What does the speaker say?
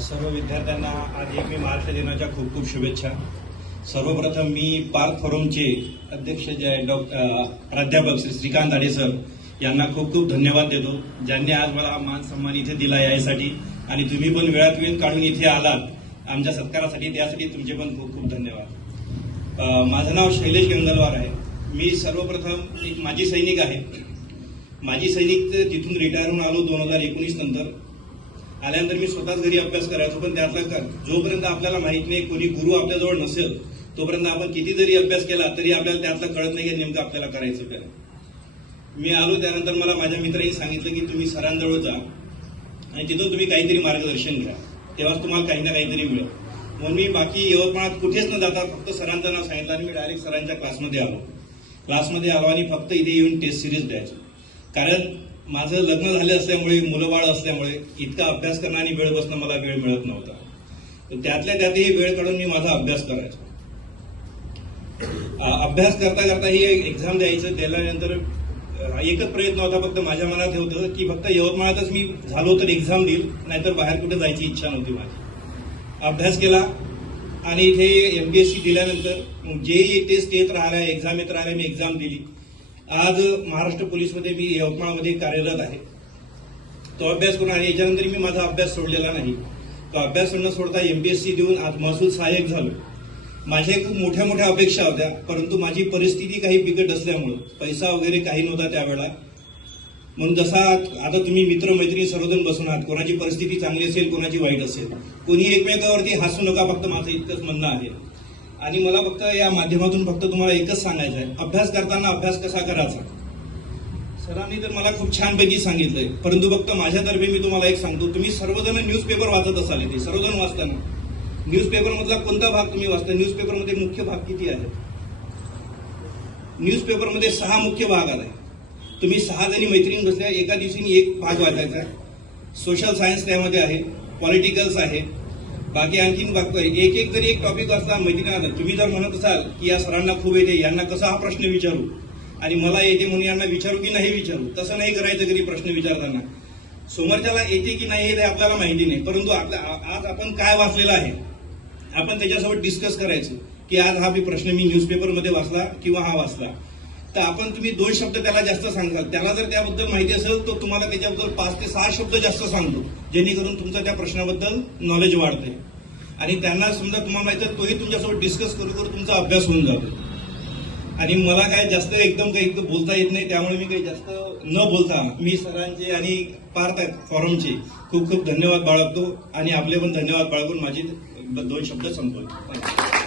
सर्व विद्यार्थ्यांना आज एक मी महाराष्ट्र दिनाच्या खूप खूप शुभेच्छा. सर्वप्रथम मी पार्क फोरमचे अध्यक्ष जे आहे डॉ प्राध्यापक श्री श्रीकांत आडे सर यांना खूप खूप धन्यवाद देतो ज्यांनी आज मला हा मान सन्मान इथे दिला यासाठी. आणि तुम्ही पण वेळात वेळ काढून इथे आलात आमच्या सत्कारासाठी त्यासाठी तुमचे पण खूप खूप धन्यवाद. माझं नाव शैलेश गंगलवार आहे. मी सर्वप्रथम एक माजी सैनिक आहे. माजी सैनिक तिथून रिटायर होऊन आलो दोन हजार एकोणीस नंतर. आल्यानंतर मी स्वतःच घरी अभ्यास करायचो पण त्यातला जोपर्यंत आपल्याला माहीत नाही कोणी गुरु आपल्याजवळ नसेल तोपर्यंत आपण किती जरी अभ्यास केला तरी आपल्याला त्यातलं कळत नाही की नेमकं आपल्याला करायचं काय. मी आलो त्यानंतर मला माझ्या मित्रांनी सांगितलं की तुम्ही सरांजवळ जा आणि तिथून तुम्ही काहीतरी मार्गदर्शन घ्या. तेव्हाच तुम्हाला काही ना काहीतरी मिळेल. म्हणून मी बाकी यवतमाळात कुठेच न जाता फक्त सरांचं नाव सांगितलं आणि मी डायरेक्ट सरांच्या क्लासमध्ये आलो. क्लासमध्ये आलो आणि फक्त इथे येऊन टेस्ट सिरीज द्यायचो. कारण माझं लग्न झालं असल्यामुळे मुलंबाळ असल्यामुळे इतका अभ्यास करणं आणि वेळ बसणं मला वेळ मिळत नव्हता. तर त्यातल्या त्यातही वेळ काढून मी माझा अभ्यास करायचो. अभ्यास करता करता ही एक्झाम द्यायचं त्याच्यानंतर एकच प्रयत्न होता फक्त माझ्या मनात हे होतं की फक्त यवतमाळातच मी झालो तर एक्झाम देईल नाहीतर बाहेर कुठे जायची इच्छा नव्हती माझी. अभ्यास केला आणि इथे एम बी एस सी दिल्यानंतर जे टेस्ट येत राहिल्या एक्झाम येत राहिल्या मी एक्झाम दिली. आज महाराष्ट्र पोलीसमध्ये मी यवतमाळमध्ये कार्यरत आहे. तो अभ्यास करून आणि याच्यानंतर मी माझा अभ्यास सोडलेला नाही. तो अभ्यास न सोडता एमपीएससी देऊन आज महसूल सहाय्यक झालो. माझ्या खूप मोठ्या मोठ्या अपेक्षा होत्या परंतु माझी परिस्थिती काही बिकट असल्यामुळं पैसा वगैरे काही नव्हता त्यावेळा म्हणून जसा आता तुम्ही मित्र मैत्रिणी सर्वजण बसून आहात कोणाची परिस्थिती चांगली असेल कोणाची वाईट असेल कोणी एकमेकावरती हसू नका फक्त माझं इतकंच म्हणणं आहे. आणि मला फक्त या माध्यमातून फक्त तुम्हाला एकच सांगायचं आहे. अभ्यास करताना अभ्यास कसा करायचा? सरांनी तर मला खूप छानपैकी सांगितलंय. परंतु फक्त माझ्यातर्फे मी तुम्हाला एक सांगतो तुम्ही सर्वजण न्यूजपेपर वाचत असाल इथे सर्वजण वाचताना. न्यूजपेपर मधला कोणता भाग तुम्ही वाचता? न्यूजपेपरमध्ये मुख्य भाग किती आहेत न्यूजपेपरमध्ये सहा मुख्य भाग आलाय. तुम्ही सहा जणी मैत्रीण बसल्या एका दिवशी एक भाग वाचायचा सोशल सायन्स त्यामध्ये आहे पॉलिटिकल्स आहे बाकी आणखीन बघतोय एक एक जरी एक टॉपिक वाचला मैत्रिणी तुम्ही जर म्हणत असाल की या सरांना खूप येते यांना कसा हा प्रश्न विचारू? आणि मला येते म्हणून यांना विचारू की नाही विचारू? तसं नाही करायचं कधी प्रश्न विचारताना. समोरच्याला येते की नाही हे आपल्याला माहिती नाही परंतु आपल्या आज आपण काय वाचलेलं आहे? आपण त्याच्यासोबत डिस्कस करायचं की आज हा प्रश्न मी न्यूजपेपरमध्ये वाचला किंवा हा वाचला. तर आपण तुम्ही दोन शब्द त्याला जास्त सांगाल त्याला जर त्याबद्दल माहिती असेल तर तुम्हाला त्याच्याबद्दल पाच ते सहा शब्द जास्त सांगतो जेणेकरून तुमचं त्या प्रश्नाबद्दल नॉलेज वाढते. आणि त्यांना समजा तुम्हाला माहिती आहे, तोही तुमच्यासोबत डिस्कस करू करू तुमचा अभ्यास होऊन जातो. आणि मला काय जास्त एकदम काही बोलता येत नाही त्यामुळे मी काही जास्त न बोलता मी सरांचे आणि पार्थ फॉरमचे खूप खूप धन्यवाद बाळगतो. आणि आपले पण धन्यवाद बाळगून माझे दोन शब्द संपवतो.